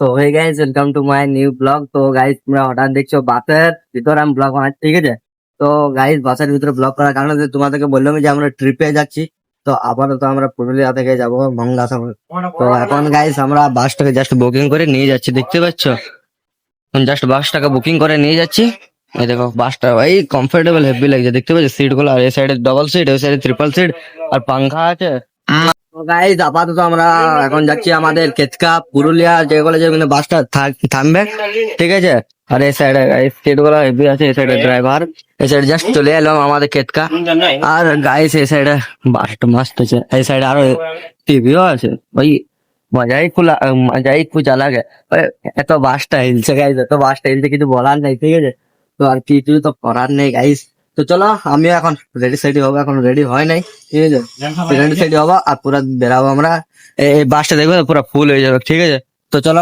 So hey guys, welcome to my new blog. তো guys, তোমরা হঠাৎ দেখছো বাসের ভিতরে আমি ব্লগ বানাচ্ছি, ঠিক আছে? তো গাইস, বাসের ভিতরে ব্লগ করার কারণে যে তোমাদেরকে বললাম যে আমরা ট্রিপে যাচ্ছি। তো আপাতত আমরা পুরুলিয়া থেকে যাবো মংলাসাগর। তো এখন গাইস আমরা বাসটাকে জাস্ট বুকিং করে নিয়ে যাচ্ছি, দেখতে পাচ্ছ? জাস্ট বাসটাকে বুকিং করে নিয়ে যাচ্ছি। এই দেখো বাসটা ভাই কমফোর্টেবল হেভি লাগছে, দেখতে পাচ্ছ সিট গুলো? আর এই সাইডে ডবল সিট, ওই সাইডে ট্রিপল সিট, আর পাংখা আছে। গাইজ আপাতত আমরা এখন যাচ্ছি আমাদের কেতকা পুরুলিয়া যেগুলো যেগুলো বাসটা থামবে, ঠিক আছে? আর এই সাইডে সিট গুলো হেভি আছে, এই সাইডে ড্রাইভার, এই সাইডে জাস্ট চলে এলাম আমাদের কেতকা। আর গাইস এই সাইডে বাসটা মস্ত আছে, এই সাইডে আরো টিভিও আছে ভাই। মজাই কুছ আলাগ है। এত বাসটা হিলছে গাইজ, এত বাসটা হিলছে কিছু বলার নেই, ঠিক আছে? তো আর কিছু তো করার নেই গাইস। তো চলো আমিও এখন রেডি সাইডি হবো, এখন রেডি হয় নাই, ঠিক আছে? রেডি সাইডি হবো আর পুরা বেরাবো আমরা। এই বাসটা দেখবে পুরো ফুল হয়ে যাবে, ঠিক আছে? তো চলো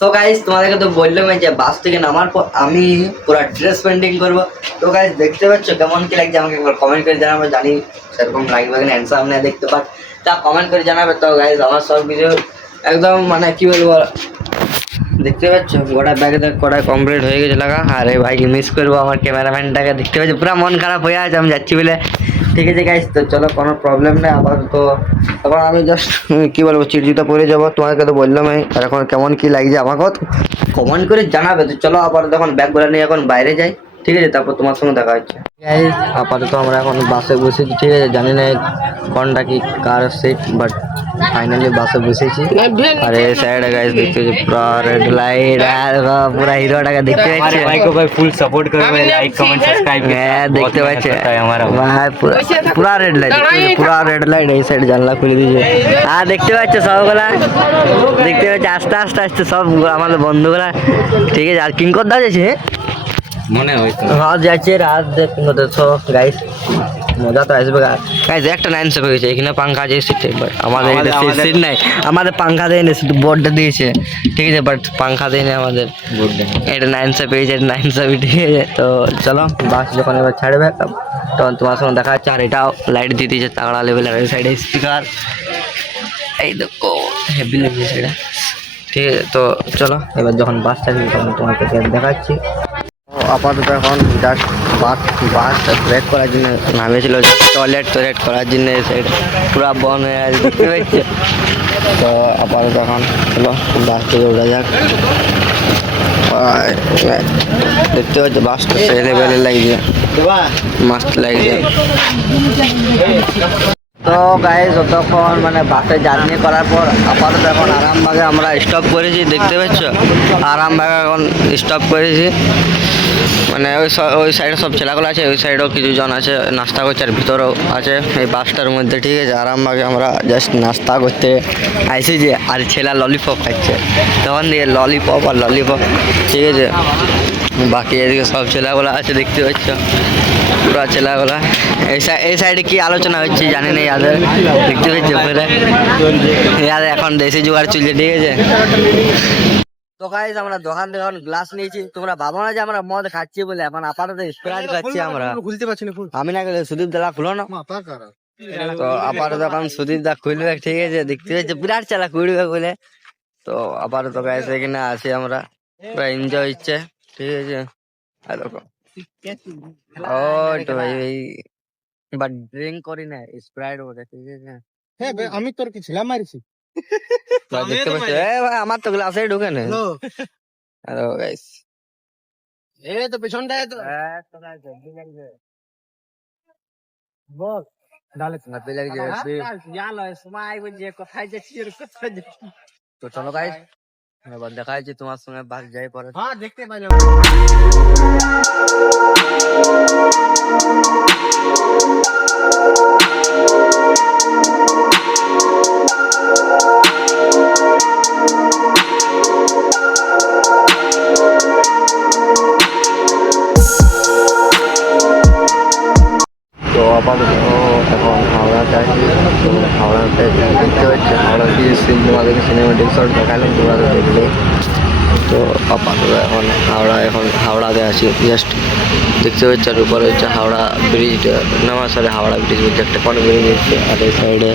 তো গাইস, তোমাদেরকে তো বললাম যে বাস থেকে নামার পর আমি পুরো ড্রেস পেন্টিং করবো। তো গাইস দেখতে পাচ্ছ কেমন কি লাগছে, আমাকে একবার কমেন্ট করে জানাবে। জানি সেরকম লাগবে কিনা, অ্যান্সার আপনি দেখতে পাচ্ছ, তা কমেন্ট করে জানাবে। তো গাইস আমার সব কিছু একদম মানে কি বলবো, দেখতে পাচ্ছ গোটা ব্যাগে কটা কমপ্লিট হয়ে গেছে লাগা। আর এই ভাইকে মিস করবো, আমার ক্যামেরাম্যানটাকে দেখতে পাচ্ছি পুরো মন খারাপ হয়ে আছে আমি যাচ্ছি বলে, ঠিক আছে গাইস? তো চলো কোনো প্রবলেম নেই। আবার তো এখন আমি জাস্ট কি বলবো, চিরজুতা পরে যাবো, তোমাকে তো বললাম। আর এখন কেমন কি লাগছে আমাকেও কমেন্ট করে জানাবে। তো চলো আবার যখন ব্যাগগুলো নিয়ে এখন বাইরে যাই, ঠিক আছে? তারপর তোমার সঙ্গে দেখা হচ্ছে। আপাতত আমরা এখন বাসে বসেছি, ঠিক আছে? জানি না কোনটা কি কার সিট, বাট ফাইনালি বাসে বসেছি। আর এই সাইডে গাইস দেখতে পাচ্ছি পুরা রেড লাইট, আর পুরা হিরোটাকে দেখতে পাচ্ছি। भाई को भाई फुल सपोर्ट करो भाई, लाइक कमेंट सब्सक्राइब হ্যাঁ দেখতে পাচ্ছি हमारा ভাই, পুরা রেড লাইট, পুরা রেড লাইট। এই সাইড জানলা খুলে দিয়েছে। আর দেখতে পাচ্ছ সবগুলা, দেখতে পাচ্ছি আস্তে আস্তে আস্তে সব আমাদের বন্ধুগুলা, ঠিক আছে? আর কিঙ্কর দাও যাচ্ছে, মনে হয় তো হাত যাচ্ছে রাত কিঙ্কর দাও গাইস, মজা তো আসবে গাইস। একটা লাইন সব হয়েছে, এখানে পাঙ্খা আছে সিটে, বাট আমাদের সিট নাই। আমাদের পাঙ্খা দেয়নি, শুধু বোর্ডটা দিয়েছে, ঠিক আছে? বাট পাঙ্খা দেয়নি আমাদের। এটা 9 পেয়েছে, এটা 9 ঠিক আছে? তো চলো বাস যখন এবার ছাড়বে তখন তোমার সঙ্গে দেখা যাচ্ছে। আর এটাও লাইট দিয়ে দিয়েছে তাগড়া লেভেলের, এই সাইডে স্পিকার, এই দেখো হেভি লাগছে সেটা, ঠিক আছে? তো চলো এবার যখন বাস ছাড়বে তখন তোমাদেরকে দেখাচ্ছি। আপাতত এখন জাস্ট বাসটা ব্রেক করার জন্য নামেছিল, টয়লেট করার জন্য সাইড পুরো বন হয়ে আছে, দেখতে পাচ্ছি। তো আপাতত এখন চলো বাস থেকে উঠা যাক। দেখতে পাচ্ছি বাসটা সেই লেভেলে লাগছে, মাস্ট লাগছে। তো গাইস যতক্ষণ মানে বাসে জার্নি করার পর আপাতত এখন আরামবাগে আমরা স্টপ করেছি, দেখতে পাচ্ছ? আরামবাগে এখন স্টপ করেছি, মানে ওই সাইডে সব ছেলেগুলো আছে, ওই সাইডেও কিছু জন আছে নাস্তা করছে, আর ভিতরেও আছে এই বাসটার মধ্যে, ঠিক আছে? আরামবাগে আমরা জাস্ট নাস্তা করতে আইসি যে, আর ছেলে ললিপপ খাচ্ছে, তখন দিয়ে ললিপপ, ঠিক আছে? বাকি এদিকে সব ছেলেগুলো আছে, দেখতে পাচ্ছ পুরো ছেলেগুলা। এই সাইডে কি আলোচনা হচ্ছে জানি না, ইয়াদের দেখতে পাচ্ছ পুরো ইয়াদের এখন দেশি জোগাড় চলছে, ঠিক আছে? তো গাইস আমরা দোকান থেকে এখন গ্লাস নিয়েছি, তোমরা ভাবো না যে আমরা মদ খাচ্ছি বলে। এখন আপাতত স্প্রাইট খাচ্ছি আমরা। আমি না গেলে সুদীপ দাদা খুলো না। তো আপাতত এখন সুদীপ দা খুলবে, ঠিক আছে? দেখতে পাচ্ছি বিরাট চালা খুলবে বলে। তো আপাতত গাইস এখানে আছি আমরা, পুরো এনজয় হচ্ছে, ঠিক আছে? আর দেখো ও তো ভাই বাট ড্রিঙ্ক করি না, স্প্রাইট ওটা, ঠিক আছে? হ্যাঁ আমি তোর কি ছিলাম মারিছি। তো দেখতে পাচ্ছ ভাই আমার তো গ্লাসে ঢুকে না। হ্যালো গাইস, এই তো পেছনটায় তো বল ডালে হাতে লাগছে। সময় যে কোথায় যাচ্ছি আর কোথায় যাচ্ছি। তো চলো গাইস এবার দেখা যাচ্ছে তোমার সঙ্গে বাস যাই পরে। হ্যাঁ দেখতে পাইলাম। এখন হাওড়াতে আছি। তো হাওড়াতে দেখতে পাচ্ছি হাওড়া কি তোমাদেরকে সিনেমেটিক শট দেখালাম, তোমরা তো দেখলে। তো আপাতত এখন হাওড়াতে আছি জাস্ট দেখতে পাচ্ছি। আর উপরে হচ্ছে হাওড়া ব্রিজটা, না সরি হাওড়া ব্রিজ বলছে, একটা কোন ব্রিজ এসছে। আর এই সাইডে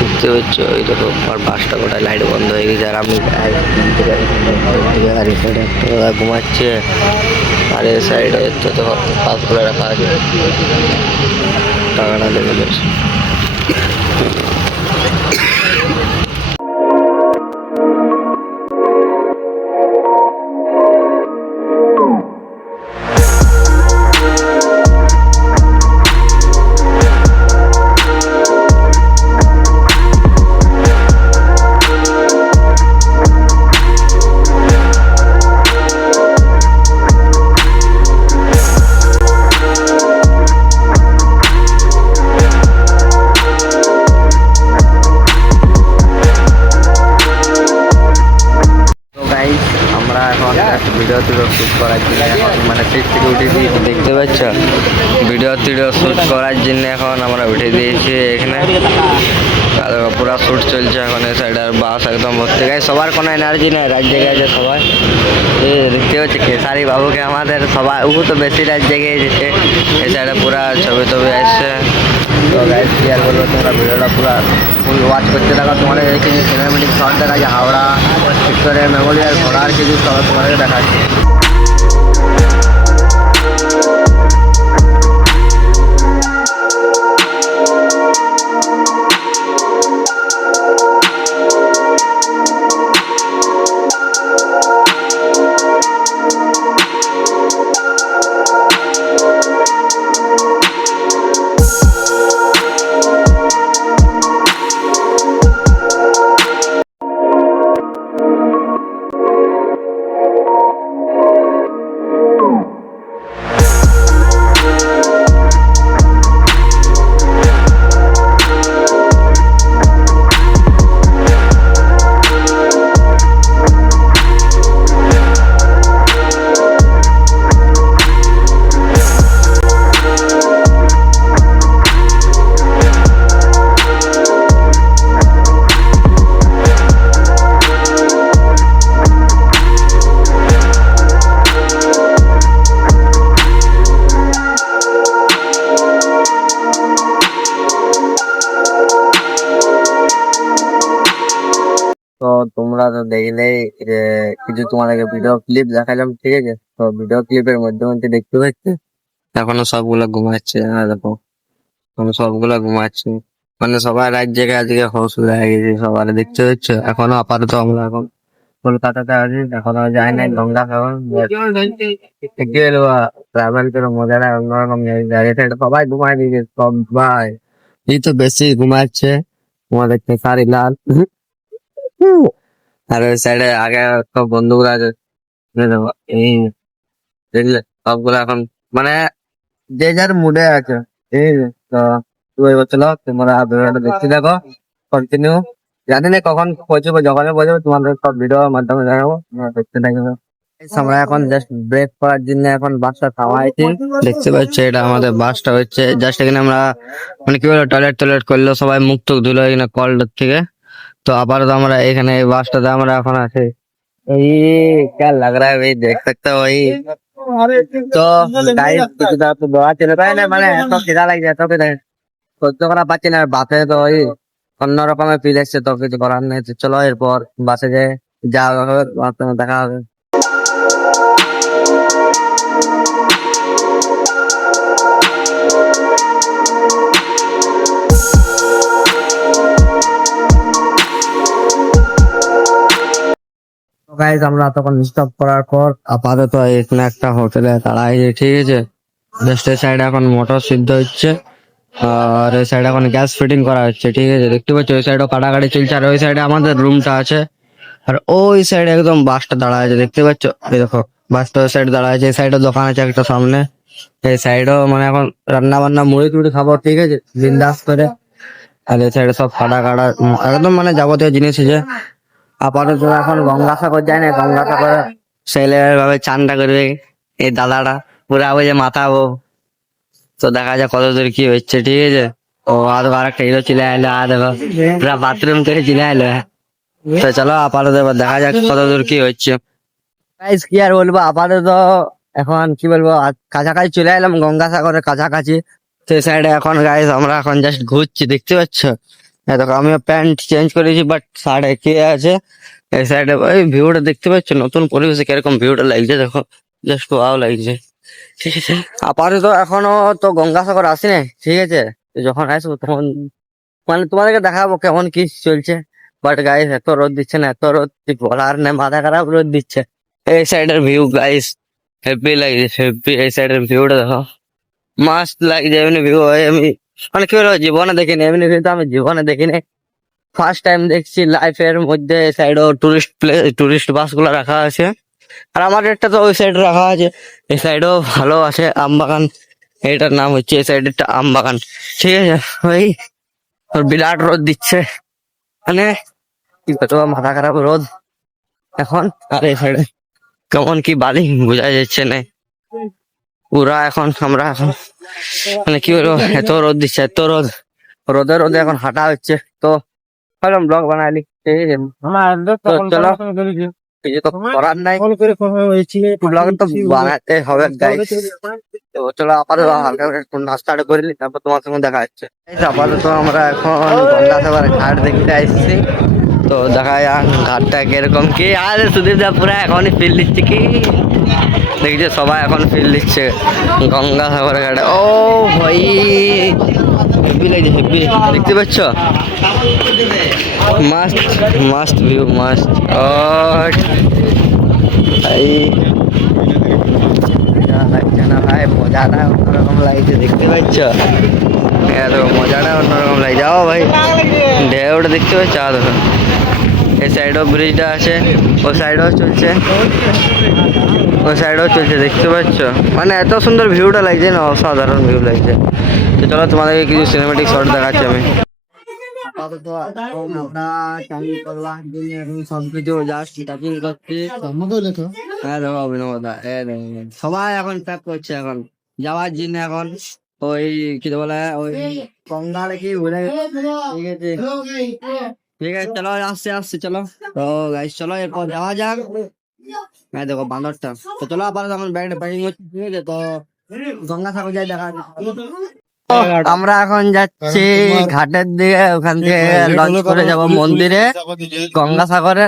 দেখতে পাচ্ছ ওই দেখো আর বাসটা গোটায় লাইট বন্ধ হয়ে গেছে। আর আমি আর এই সাইডে একটা দাদা ঘুমাচ্ছে। আর এই সাইডে তো দেখো পাস করে রাখা আছে, টাকাটা দেখে বেশ। তো গাইস আমরা এখন ভিডিও শ্যুট করার জন্য এখন মানে সিট থেকে উঠে দিয়েছি, দেখতে পাচ্ছ ভিডিও শ্যুট করার জন্য এখন আমরা উঠে দিয়েছি এখানে। আর পুরো শ্যুট চলছে এখন। এই সাইডে আর বাস একদম ভর্তি। গাইস সবার কোনো এনার্জি নেই, রাত জেগে আছে সবাই। দেখতে পাচ্ছি খেসারি বাবুকে আমাদের সবাই, ও তো বেশি রাত জেগে যেতে। এই সাইডে পুরা ছবি টবি আসছে। তো গাইস কি আর বলবো, তোমরা ভিডিওটা পুরো ফুল ওয়াচ করতে থাকো। তোমাদের কিছু সিনেমেটিক শট দেখা যায় হাওড়া ভিক্টোরিয়া মেমোরিয়াল ঘোড়ার কিছু সব তোমাদের দেখাচ্ছে। তো তোমরা তো দেখলেই যে কিছু তোমাদেরকে ভিডিও ক্লিপ দেখালাম, ঠিক আছে। তো ভিডিও ক্লিপের মধ্যে দেখতে পাচ্ছি এখনো সবগুলো ঘুমাচ্ছে। হ্যাঁ দেখো এখনো সবগুলো ঘুমাচ্ছে, মানে সবাই রাত জেগে আজকে হোশ হয়ে গেছে সবার, দেখতে পাচ্ছ। এখনো আপাতত আমরা এখন কলকাতাতে আছি, এখনো যাই নাই গঙ্গা সাগর। ট্রাভেল করে মজাটা অন্যরকম জায়গা। সবাই ঘুমাই দিয়েছে সবাই, এই তো বেশি ঘুমাচ্ছে তোমাদের খেসারি লাল। আর ওই সাইডে আগে সব বন্ধুগুলো আছে, বুঝলে তো? এই দেখলে সবগুলো এখন মানে যে যার মুডে আছে, ঠিক আছে। তো তুই বলছিল তোমরা ভিডিওটা দেখতে দেখো কন্টিনিউ। জানি না কখন পৌঁছবো, যখন পৌঁছবো তোমাদের সব ভিডিওর মাধ্যমে দেখাবো, তোমরা দেখতে থাকবে। আমরা এখন জাস্ট ব্রেক করার জন্য এখন বাসটা থামাইছি, দেখতে পাচ্ছি। এটা আমাদের বাসটা হচ্ছে জাস্ট এখানে আমরা মানে কি বলে টয়লেট করলো, সবাই মুখ টুক ধুলো এখানে কলটার থেকে। तो आपातत আমরা এখানে এই বাসটাতে আমরা এখন আছি। এই क्या लग रहा है भाई, देख सकते हो भाई। তো গাইস কিছু তো দোয়া চলে পায় না, মানে এত খিদা লাগছে, এত খিদা সহ্য করা পাচ্ছি না। বাসে তো ওই অন্য রকমের ফিল আসছে, তো কিছু করার নেই। তো চলো এরপর বাসে যে যা হবে বাসে দেখা হবে। গাইজ আমরা তখন স্টপ করার পর আপাতত এখানে একটা হোটেলে দাঁড়াই, ঠিক আছে। জাস্ট এই সাইডে এখন মোটর সিদ্ধ হচ্ছে, আর এই সাইডে এখন গ্যাস ফিটিং করা হচ্ছে, ঠিক আছে। দেখতে পাচ্ছ ওই সাইডেও কাটাকাটি চলছে। আর ওই সাইডে আমাদের রুমটা আছে, আর ওই সাইডে একদম বাসটা দাঁড়া আছে, দেখতে পাচ্ছ। এই দেখো বাসটা ওই সাইডে দাঁড়া আছে। এই সাইডে দোকান আছে একটা সামনে। এই সাইডেও মানে এখন রান্না বান্না মুড়ি টুড়ি খাবো, ঠিক আছে, বিন্দাস করে। আর এই সাইডে সব কাটা কাটা একদম মানে যাবতীয় জিনিস আছে। আপাতত এখন গঙ্গাসাগর যায় না, গঙ্গাসাগর ছেলে ভাবে চানটা করবে এই দাদাটা, পুরা ওই যে মাথা ও তো দেখা যাক কত দূর কি হচ্ছে, ঠিক আছে। ও আর একটা হিরো চলে এলো, দেখো পুরা বাথরুম থেকে চলে এলো। তো চলো আপাতত এবার দেখা যাক কত দূর কি হচ্ছে। গাইস কি আর বলবো, আপাতত এখন কি বলবো, কাছাকাছি চলে এলাম, গঙ্গাসাগরের কাছাকাছি। সেই সাইডে এখন গাইস আমরা এখন জাস্ট ঘুরছি, দেখতে পাচ্ছ। দেখো আমিও প্যান্ট চেঞ্জ করেছি, বাট শার্ট কে আছে। এই সাইডে ওই ভিউটা দেখতে পাচ্ছ, নতুন পরিবেশে কিরকম ভিউটা লাগছে, দেখো জাস্ট ওয়াও লাগছে, ঠিক আছে। আপাতত এখনো তো গঙ্গাসাগর আসিনি, ঠিক আছে। তো যখন আসবো তখন মানে তোমাদেরকে দেখাবো কেমন কি চলছে। বাট গাইস এত রোদ দিচ্ছে না, এত রোদ কি বলার নেই, মাথা খারাপ রোদ দিচ্ছে। এই সাইডের ভিউ গাইস হেভি লাগছে, হেভি। এই সাইডের ভিউটা দেখো মাস্ট লাগছে, এমনি ভিউ আমি মানে কি বলবো, জীবনে দেখিনি এমনি ভিউ, তো আমি জীবনে দেখিনি, ফার্স্ট টাইম দেখছি লাইফের মধ্যে। এই সাইডও টুরিস্ট প্লেস, টুরিস্ট বাস গুলো রাখা আছে, আর আমার একটা তো ওই সাইড রাখা আছে। এই সাইডও ভালো আছে আমবাগান, এটার নাম হচ্ছে এই সাইডেরটা আমবাগান, ঠিক আছে। ওই ওর বিরাট রোদ দিচ্ছে, মানে কি করতে মাথা খারাপ রোদ এখন। আর এই সাইডে কেমন কি বালি বোঝা যাচ্ছে না পুরা। এখন আমরা এখন মানে কি বলবো, এত রোদ দিচ্ছে, এত রোদ, রোদে রোদে এখন হাঁটা হচ্ছে। তো ভাবলাম ব্লগ বানালি, ঠিক আছে। তো চলো, কিছু তো করার নাই, ব্লগ তো বানাতে হবে গাইস। তো চলো আপাতত হালকা করে একটু নাস্তাটা করে নি, তারপর তোমার সঙ্গে দেখা যাচ্ছে। আপাতত আমরা এখন গঙ্গাসাগর ঘাট দেখতে আসছি। তো দেখা যাক ঘাটটা কিরকম কি। আর সুদীপ দা পুরা এখনই ফিল দিচ্ছে কি, দেখছি সবাই এখন ফিল দিচ্ছে গঙ্গাসাগর ঘাটে। ও ভাই হেভি লাগছে, হেভি, দেখতে পাচ্ছ, মাস্ট মাস্ট ভিউ, মাস্ট। ভাই লাগছে না ভাই, মজাটা অন্যরকম লাগছে, দেখতে পাচ্ছ, মজাটা অন্যরকম লাগছে। যাও ভাই ঢেউটা দেখতে পাচ্ছ, দেখো এই সাইডও ব্রিজটা আছে, ওই সাইডও চলছে, ওই সাইডও চলছে, দেখতে পাচ্ছ। মানে এত সুন্দর ভিউটা লাগছে না, অসাধারণ ভিউ লাগছে। তো চলো তোমাদেরকে কিছু সিনেমেটিক শট দেখাচ্ছি আমি। আপাতত আমরা টাইম করবার জন্য এখন সবকিছু জাস্ট টাইপিং করছি। হ্যাঁ দেখো অভিনবদা, সবাই এখন প্যাক করছে এখন যাওয়ার জন্য। এখন ওই কি বলে, ওই গঙ্গার কি বলে, ঠিক আছে, ঠিক আছে চলো, আসছে আসছে, চলো। তো গাইস চলো এরপর যাওয়া যাক। হ্যাঁ দেখো বান্দরটা। তো চলো আপাতত এখন ব্যাগটা প্যাকিং হচ্ছে, ঠিক আছে। তো গঙ্গাসাগর যাই দেখা যাচ্ছে। আমরা এখন যাচ্ছি ঘাটের দিকে, ওখান থেকে লঞ্চ করে যাব মন্দিরে গঙ্গাসাগরে।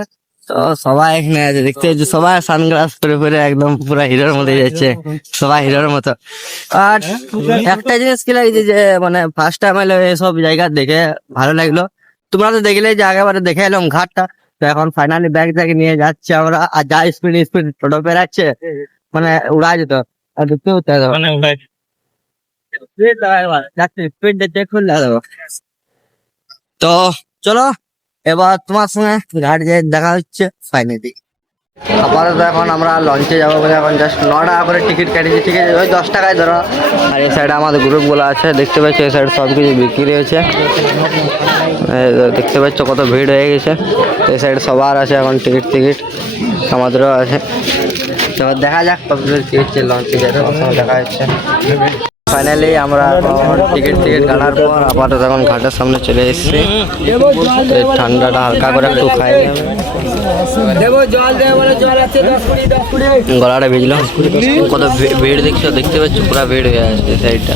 তো সবাই এখানে আছে, দেখতে পাচ্ছি সবাই সানগ্লাস পরে পরে একদম পুরো হিরোর মতো যাচ্ছে, সবাই হিরোর মতো। আর একটা জিনিস কি লাগছে যে মানে ফার্স্ট টাইম এলো এসব জায়গা দেখে ভালো লাগলো। তোমরা তো দেখলে যে আগেবারে দেখে এলাম ঘাটটা। তো এখন ফাইনালি ব্যাগ থেকে নিয়ে যাচ্ছি আমরা, আর যা স্পিড স্পিড টোটো পেরাচ্ছে মানে উড়া যেত। আর দেখতে হতে তো চলো এবার তোমার সঙ্গে ঘাট যেয়ে দেখা হচ্ছে ফাইনালি। আপাতত এখন আমরা লঞ্চে যাবো বলে এখন জাস্ট 9 টাকা করে টিকিট কেটেছি, ঠিক আছে, ওই 10 টাকায় ধরো। আর এই সাইডে আমাদের গ্রুপ গুলো আছে, দেখতে পাচ্ছ এই সাইড সব কিছু বিক্রি হয়েছে, দেখতে পাচ্ছ কত ভিড় হয়ে গেছে। এই সাইড সবার আছে এখন টিকিট টিকিট, আমাদেরও আছে। তো দেখা যাক কত কি হচ্ছে, লঞ্চে যেতে দেখা যাচ্ছে। ফাইনালি আমরা টিকিট কাটার পর আপাতত এখন ঘাটের সামনে চলে এসেছি। ঠান্ডাটা হালকা করে একটু খাই, গলাটা ভিজলো। কত ভিড় দেখছো, দেখতে পাচ্ছ পুরা ভিড় হয়ে আছে সাইডটা।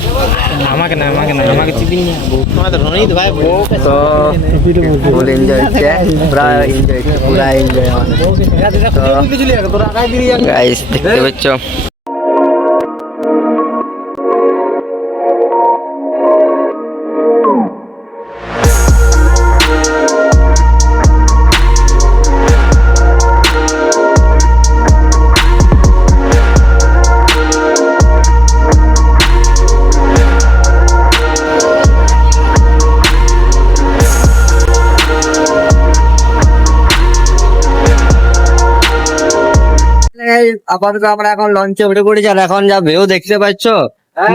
তো ফুল এনজয় হচ্ছে, পুরা এনজয়, পুরা এনজয়। গাইস দেখতে পাচ্ছ আপাতত আমরা এখন লঞ্চে উঠে পড়েছি। আর এখন যা ভিউ দেখতে পাচ্ছ,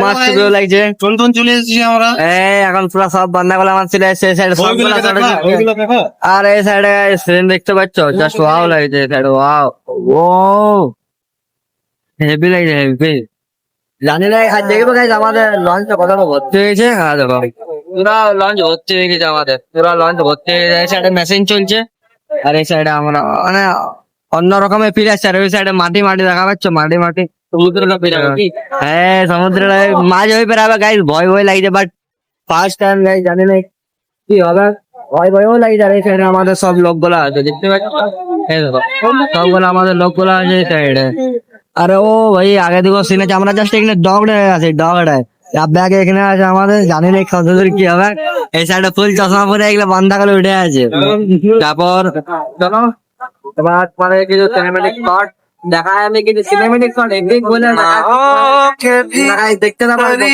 মাস্ট ভিউ লাগছে। টন চলে এসেছি আমরা। এখন পুরো সব বান্দা গুলো আমার ছিল, সেই সাইড আর এই সাইডে ট্রেন দেখতে পাচ্ছ, জাস্ট ওয়াও লাগছে। সাইড ওয়াও, ও হেভি লাগছে, হেভি। জানি না আর দেখবো গাইস আমাদের লঞ্চটা কতটা ভর্তি হয়েছে। হ্যাঁ দেখো পুরা লঞ্চ ভর্তি হয়ে গেছে, আমাদের পুরা লঞ্চ ভর্তি হয়ে গেছে। এই সাইডে মেশিন চলছে আর এই সাইডে আমরা মানে অন্য রকমের ফিল আসছে। আর ওই সাইডে মাটি মাটি দেখা পাচ্ছ, মাটি মাটি সমুদ্রটা পেরাবে কি? হ্যাঁ সমুদ্রটা মাঝ হয়ে পেরাবে গাইস, ভয় ভয় লাগছে বাট ফার্স্ট টাইম গাইস, জানি না কি হবে, ভয় ভয়ও লাগছে। আর এই সাইডে আমাদের সব লোকগুলো আছে দেখতে পাচ্ছ, এই দেখো সবগুলো আমাদের লোকগুলো আছে এই সাইডে। আরে ও ভাই আগে দেখো সিনে আমরা জাস্ট এখানে ডগড়ে আছে, ডগড়ে ব্যাগ এখানে আছে আমাদের, জানি না কতদূর কি হবে। এই সাইডে ফুল চশমা পরে এগুলো বান্ধা করে উঠে আছে। তারপর চলো এবার পরে কিছু সিনেমেটিক শট দেখায়, আমি কিছু সিনেমেটিক শট এডিট বলে দেখাই, দেখতে না পারি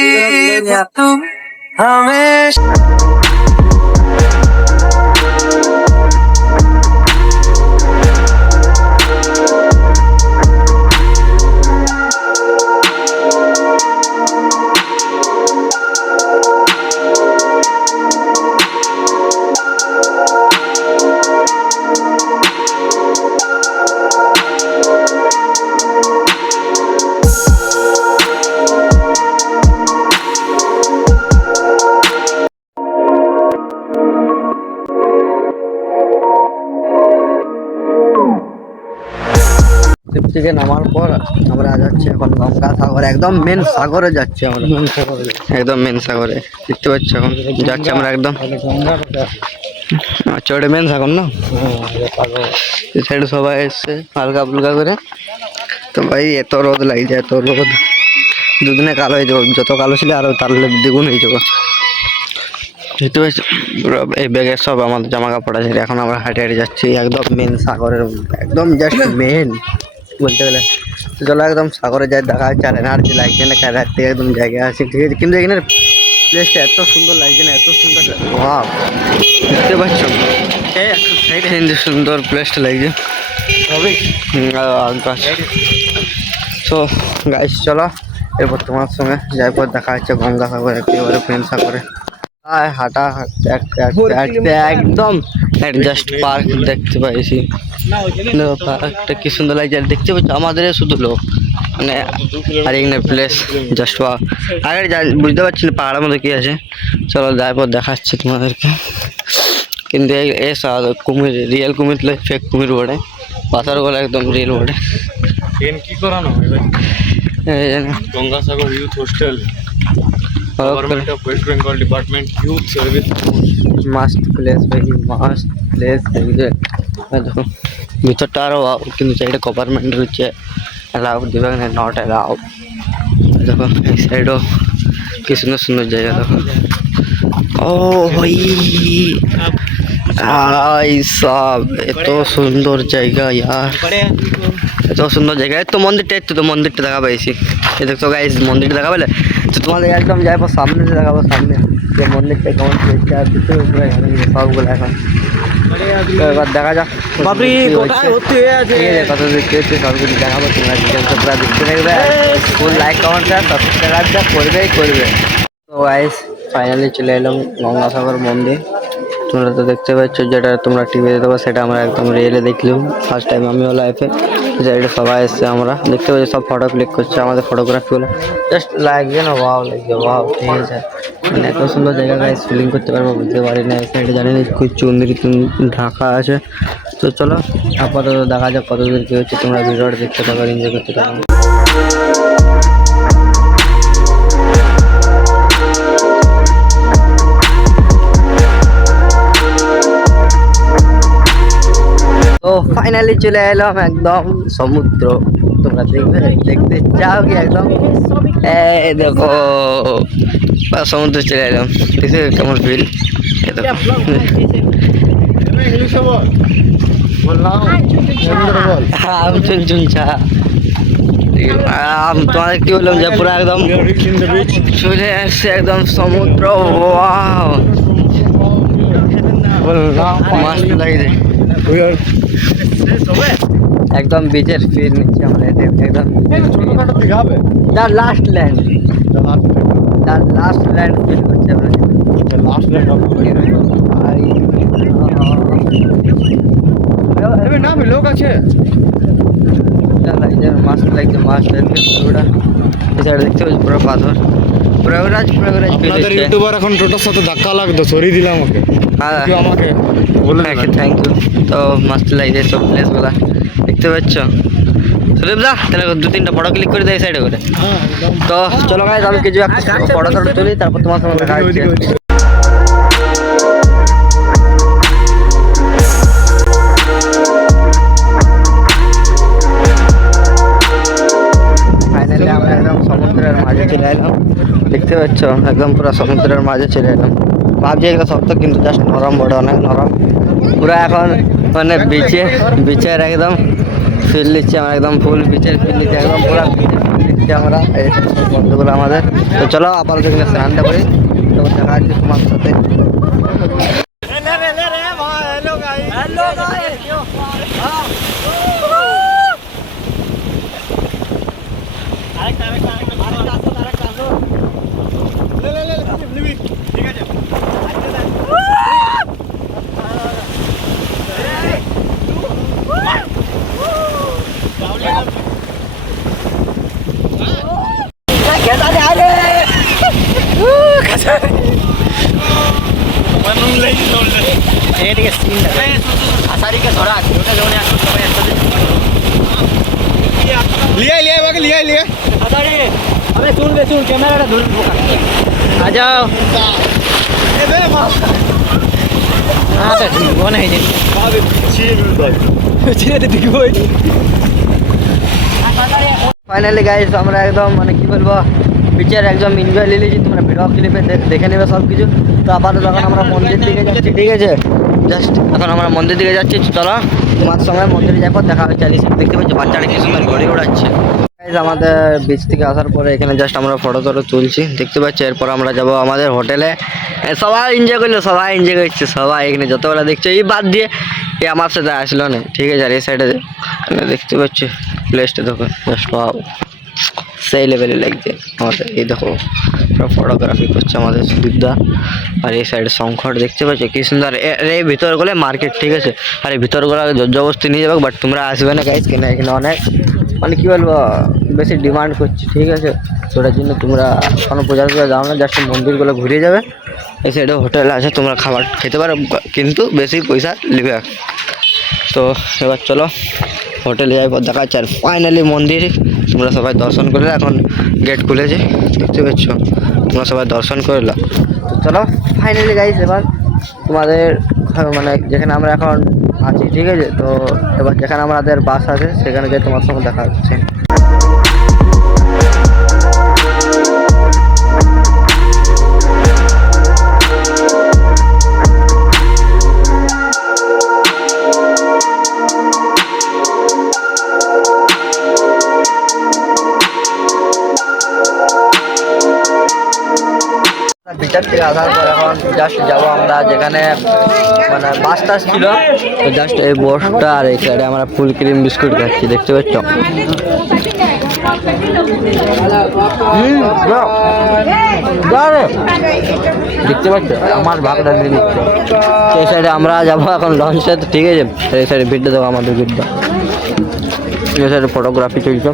শিপ থেকে নামার পর আমরা যাচ্ছি এখন গঙ্গা সাগর, একদম মেন সাগরে যাচ্ছি আমরা, একদম মেন সাগরে দেখতে পাচ্ছ এখন যাচ্ছি আমরা একদম। আচ্ছা ওটা মেন সাগর না, এই সাইডে সবাই এসছে হালকা ফুলকা করে। তো ভাই এত রোদ লাগছে, এত রোদ, দুদিনে কালো হয়ে যাবো, যত কালো ছিল আরো তার দ্বিগুণ হয়ে যাবো দেখতে পাচ্ছি। এই ব্যাগে সব আমাদের জামা কাপড় আছে। এখন আমরা হাঁটে হাঁটে যাচ্ছি একদম মেন সাগরের মধ্যে, একদম জাস্ট মেন বলতে গেলে। তো চলো একদম সাগরে যাই, দেখা যাচ্ছে। আর এনার্জি লাগছে না, রাত থেকে একদম জায়গা আছে ঠিক আছে, কিন্তু এখানে প্লেসটা এত সুন্দর লাগছে না, এত সুন্দর ওয়াও দেখতে পাচ্ছ, কিন্তু সুন্দর প্লেসটা লাগছে। তো গাইস চলো এরপর তোমার সঙ্গে যাই পর দেখা যাচ্ছে গঙ্গা সাগর একেবারে প্রেম সাগরে। হাঁটা হাঁটতে হাঁটতে একদম জাস্ট পার্ক দেখতে পাইছি। পার্কটা কি সুন্দর লাগছে, আর দেখতে পাচ্ছি আমাদের শুধু লোক মানে আর এখানে প্লেস জাস্ট আগে বুঝতে পারছি না পাহাড়ের মধ্যে কি আছে। চলো যাই পর দেখাচ্ছি তোমাদেরকে। কিন্তু এই কুমির রিয়েল কুমির ফেক কুমির বটে, পাথর গুলো একদম রিয়েল বটে। কি করানো Gangasagar youth hostel, government of West Bengal department youth service. Must place ভাই, মাস্ট প্লেস। দেখো ভিতরটা আরো কিন্তু চাইটা গভর্নমেন্ট হচ্ছে অ্যালাউ দিবে না, নট অ্যালাউ। দেখো এই সাইডও কি সুন্দর সুন্দর জায়গা দেখো। ও ভাই সব এত সুন্দর জায়গা ইয়ার, এত সুন্দর জায়গা। তো মন্দিরটা একটু তো মন্দিরটা দেখা পাইছি, এ দেখছো গাইস মন্দিরটা দেখা পেলে। তো তোমাদের একদম যাই পর সামনে দেখাবো, সামনে যে মন্দিরটা কেমন হয়েছে আর ভিতরে উপরে সবগুলো এখন। তো এবার দেখা যাক কত দেখতে হচ্ছে, সবগুলো দেখাবো। তোমরা ডিটেলসটা পুরো দেখতে থাকবে, ফুল লাইক কমেন্ট আর সাবস্ক্রাইব করবে। তো গাইস ফাইনালি চলে এলাম গঙ্গাসাগর মন্দির। তোমরা তো দেখতে পাচ্ছ, যেটা তোমরা টিভিতে দেবো সেটা আমরা একদম রিয়েলে দেখলাম ফার্স্ট টাইম আমিও লাইফে। যেটা সবাই এসছে আমরা দেখতে পাচ্ছি, সব ফটো ক্লিক করছে, আমাদের ফটোগ্রাফিগুলো জাস্ট লাগছে না, ওয়াও লাগছে, ওয়াও ঠিক আছে। মানে এত সুন্দর জায়গা গাইস ফিলিং করতে পারবো বুঝতে পারি না। এটা জানি না চুন্দির ঢাকা আছে। তো চলো আপাতত দেখা যাক কত দূর কী হচ্ছে, তোমরা ভিডিওটা দেখতে থাকো, এনজয় করতে থাকো। তো ফাইনালি চলে এলাম একদম সমুদ্র। তোমরা দেখতে চাও কি একদম এই দেখো সমুদ্র চলে এলাম, দেখতে কেমন ফিল। তোমাদের কি বললাম যে পুরো একদম চলে আসছে একদম সমুদ্র। ওয়াও মাস্ত লাগছে, একদম বিচের ফিল নিচ্ছে আমরা, একদম তার লাস্ট ল্যান্ড, তার লাস্ট ল্যান্ড ফিল করছে আমরা। লোক আছে মাস্ত লাগছে। একদম মাস্ট পুরোটা এই সাইডে দেখতে পাচ্ছি পুরো পাথর প্রয়াগরাজ feel আপনাদের হচ্ছে। ইউটিউবার এখন টোটোর সাথে ধাক্কা লাগতো, সরিয়ে দিলাম আমাকে। হ্যাঁ কেউ আমাকে বলে দিবেন। Thank you. তো মস্ত লাগছে সব প্লেসগুলা দেখতে পাচ্ছ। সুদীপ দা তাহলে 2-3টা ফটো ক্লিক করে দেয় এই সাইডে করে। হ্যাঁ, একদম। তো চলো গাইজ আমি কিছু একটা ফটো টটো তুলি তারপর তোমার সঙ্গে দেখা হচ্ছে। ওইদিকে, ওইদিকে। ফাইনালি আমরা একদম সমুদ্রের মাঝে চলে এলাম দেখতে পাচ্ছ, একদম পুরো সমুদ্রের মাঝে চলে এলাম। ভাবছি একটা শক্ত কিন্তু জাস্ট নরম বড় অনেক নরম পুরো এখন মানে বিচের একদম ফিল নিচ্ছি আমরা, একদম ফুল বিচের ফিল নিচ্ছি একদম পুরো নিচ্ছি আমরা এই বন্ধুগুলো আমাদের। তো চলো আপাতত এখানে স্নানটা করি, তো দেখা হচ্ছে তোমার সাথে। लिया बाकी लिया अबे सुन कैमरा धुल आ जाओ हाँ तो ठीक वो नहीं जी ছিঁড়ে তো ঠিক হই ফাইনালি গাইস আমরা একদম মানে কি বলবো বিচের একদম এনজয় নিয়ে নিয়েছি, তোমরা ভিডিও ক্লিপে দেখে নেবে সব কিছু। তো আপাতত এখন আমরা মন্দির দিকে যাচ্ছি, ঠিক আছে? জাস্ট এখন আমরা মন্দির দিকে যাচ্ছি, চলো তোমার সঙ্গে মন্দিরে যাবো, দেখা হচ্ছে। দেখতে পাচ্ছি বাচ্চাটা কি সুন্দর ঘড়ি ওড়াচ্ছে। Guys, আমাদের বিচ থেকে আসার পরে এখানে জাস্ট আমরা ফটো টটো তুলছি দেখতে পাচ্ছি। এরপর আমরা যাব আমাদের হোটেলে। সবাই এনজয় করলো, সবাই এনজয় করছে, সবাই এখানে যতবেলা দেখছো এই বাদ দিয়ে এ আমার সাথে আসলো না, ঠিক আছে? আর এই সাইডে দেখতে পাচ্ছি প্লেসটা দেখো জাস্ট সেই লেভেলে লাগছে আমাদের। এই দেখো ফটোগ্রাফি করছে আমাদের সুদীপদা। আর এই সাইডে শঙ্কর দেখতে পাচ্ছ কি সুন্দর। এই ভিতরগুলো মার্কেট, ঠিক আছে? আর এই ভিতরগুলো জবরদস্তি নিয়ে যাবে, বাট তোমরা আসবে না গাইজ, কেন এখানে অনেক মানে কী বলবো বেশি ডিমান্ড করছে, ঠিক আছে? ওটার জন্য তোমরা কোনো পূজার করে যাও না, জাস্ট মন্দিরগুলো ঘুরে যাবে। এই সাইডে হোটেল আছে, তোমরা খাবার খেতে পারো কিন্তু বেশি পয়সা নেবে। তো এবার চলো হোটেলে যাই, পর দেখা যাচ্ছে। আর ফাইনালি মন্দির তোমরা সবাই দর্শন করলে, এখন গেট খুলেছে দেখতে পাচ্ছ, তোমরা সবাই দর্শন করলো। তো চলো ফাইনালি গাইস এবার তোমাদের মানে যেখানে আমরা এখন আছি, ঠিক আছে? তো এবার যেখানে আমাদের বাস আছে সেখানে যাই, তোমার সঙ্গে দেখা হচ্ছে। বিচার থেকে আসার পর এখন জাস্ট যাবো আমরা যেখানে মানে বাস টাস ছিল, তো জাস্ট এই বসটা আর এই সাইডে আমরা ফুল ক্রিম বিস্কুট খাচ্ছি দেখতে পাচ্ছ। দেখতে পাচ্ছ আমার ভাগটা দিয়ে দিচ্ছে। সেই সাইডে আমরা যাবো এখন লঞ্চে, ঠিক আছে? এই সাইডে ভিড়টা দেবো আমাদের ভিড়টা, এই সাইডে ফটোগ্রাফি চলছে।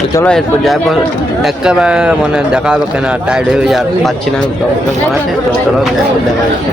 তো চলো এরপর যাই পর একেবারে মানে দেখা হবে, কেন টায়ার্ড হয়ে যাওয়ার পাচ্ছি না, বানাচ্ছে। তো চলো দেখা হচ্ছে।